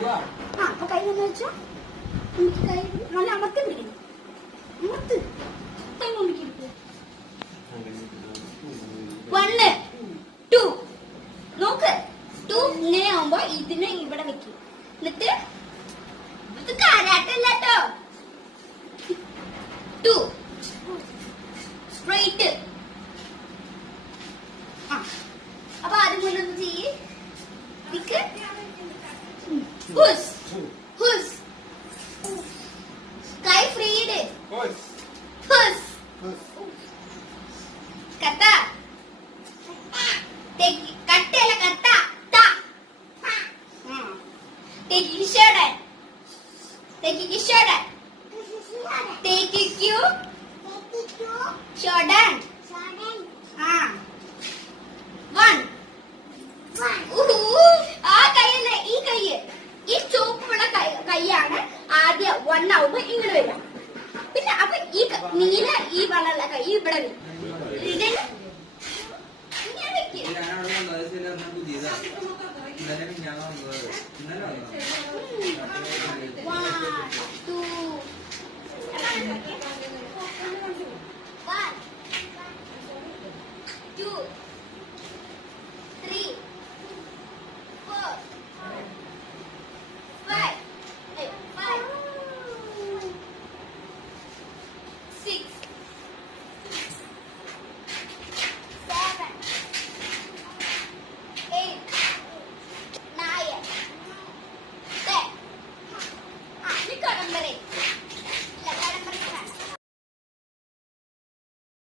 ആ അപ്പൊ കൈ ഒന്ന് വെച്ചോ. എനിക്ക് കൈ നല്ല അമർത്തി പിടിക്കണം അമർത്ത്. കൈ മമ്മിക്ക് വണ്ണ് ടു നോക്ക്. ടു ഇങ്ങനെ ആവുമ്പോ ഇതിനെ ഇവിടെ വെക്കും. എന്നിട്ട് ഇത് കാരാട്ടല്ലോ ടു സ്ട്രൈറ്റ് ആ അപ്പൊ ആദ്യം മുന്നൊന്ന് ചെയ്യ് നിക്ക് ഹുസ് ഹുസ് കൈ ഹുസ് കത്ത തെക്കി കട്ടയല്ല കത്ത ത തെക്കി കിഷോടൻ തെക്കി കിഷോടൻ തെക്കിക്കു ഷോടൻ ആ വൺ. ആ കൈയല്ല ഈ കൈയ്യ് ഈ ചുവപ്പുള്ള കൈ കൈയാണ് ആദ്യം വൺ ആവുമ്പോ വരിക. പിന്നെ അപ്പൊ ഈ നീല ഈ വളർന്ന കൈ ഇവിടെ Two.